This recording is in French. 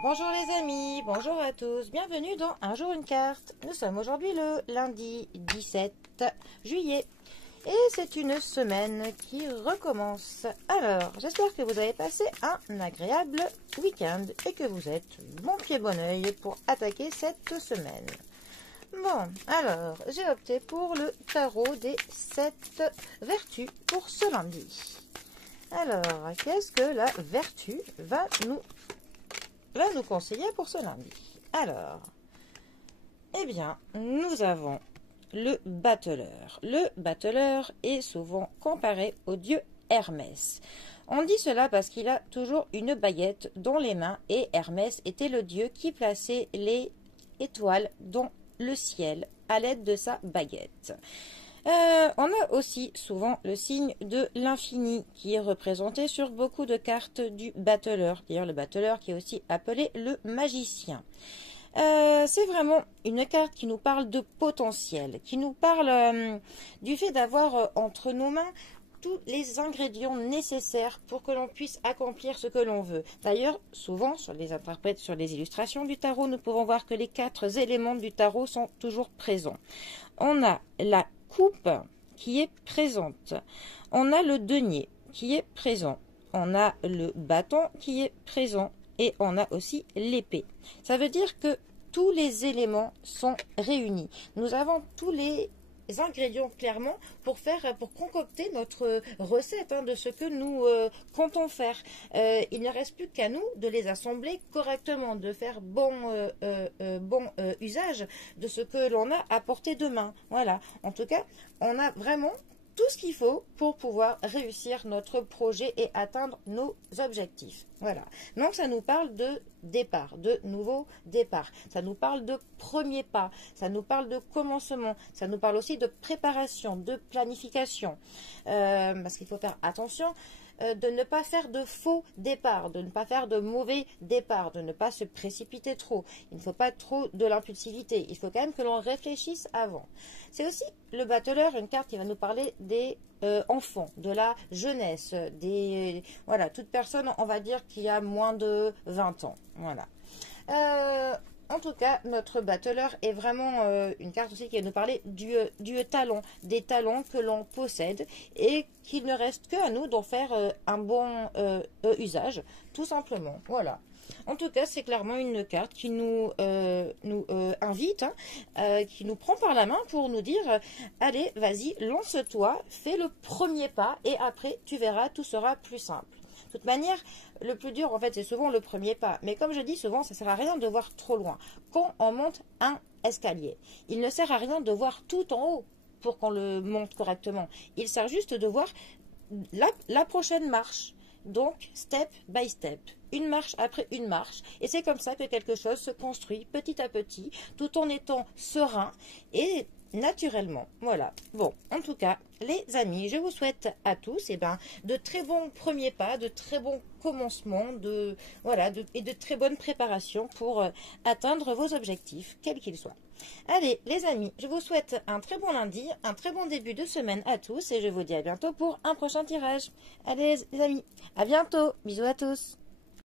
Bonjour les amis, bonjour à tous, bienvenue dans Un jour une carte. Nous sommes aujourd'hui le lundi 17 juillet et c'est une semaine qui recommence. Alors, j'espère que vous avez passé un agréable week-end et que vous êtes bon pied bon oeil pour attaquer cette semaine. Bon, alors, j'ai opté pour le tarot des 7 vertus pour ce lundi. Alors, qu'est-ce que la vertu va nous conseiller pour ce lundi? Alors, eh bien, nous avons le battleur. Le battleur est souvent comparé au dieu Hermès. On dit cela parce qu'il a toujours une baguette dans les mains et Hermès était le dieu qui plaçait les étoiles dans le ciel à l'aide de sa baguette. On a aussi souvent le signe de l'infini qui est représenté sur beaucoup de cartes du battleur. D'ailleurs, le battleur qui est aussi appelé le magicien. C'est vraiment une carte qui nous parle de potentiel, qui nous parle du fait d'avoir entre nos mains tous les ingrédients nécessaires pour que l'on puisse accomplir ce que l'on veut. D'ailleurs, souvent, sur les interprètes, sur les illustrations du tarot, nous pouvons voir que les 4 éléments du tarot sont toujours présents. On a la coupe qui est présente. On a le denier qui est présent. On a le bâton qui est présent. Et on a aussi l'épée. Ça veut dire que tous les éléments sont réunis. Nous avons tous les ingrédients clairement pour concocter notre recette de ce que nous comptons faire. Il ne reste plus qu'à nous de les assembler correctement, de faire bon usage de ce que l'on a à portée de main. Voilà. En tout cas, on a vraiment tout ce qu'il faut pour pouvoir réussir notre projet et atteindre nos objectifs. Voilà. Donc, ça nous parle de départ, de nouveau départ. Ça nous parle de premier pas. Ça nous parle de commencement. Ça nous parle aussi de préparation, de planification. Parce qu'il faut faire attention de ne pas faire de faux départs, de ne pas faire de mauvais départs, de ne pas se précipiter trop. Il ne faut pas trop de l'impulsivité. Il faut quand même que l'on réfléchisse avant. C'est aussi le battleur, une carte qui va nous parler des enfants, de la jeunesse, voilà, toute personne, on va dire, qui a moins de 20 ans. Voilà. En tout cas, notre battleur est vraiment une carte aussi qui va nous parler du talent, des talents que l'on possède et qu'il ne reste qu'à nous d'en faire un bon usage, tout simplement. Voilà. En tout cas, c'est clairement une carte qui nous invite, qui nous prend par la main pour nous dire allez, vas-y, lance-toi, fais le premier pas et après, tu verras, tout sera plus simple. De toute manière, le plus dur, en fait, c'est souvent le premier pas. Mais comme je dis souvent, ça ne sert à rien de voir trop loin. Quand on monte un escalier, il ne sert à rien de voir tout en haut pour qu'on le monte correctement. Il sert juste de voir la prochaine marche. Donc, step by step, une marche après une marche. Et c'est comme ça que quelque chose se construit petit à petit, tout en étant serein et naturellement. Voilà. Bon, en tout cas, les amis, je vous souhaite à tous de très bons premiers pas, de très bons commencements, et de très bonnes préparations pour atteindre vos objectifs, quels qu'ils soient. Allez, les amis, je vous souhaite un très bon lundi, un très bon début de semaine à tous et je vous dis à bientôt pour un prochain tirage. Allez, les amis, à bientôt. Bisous à tous.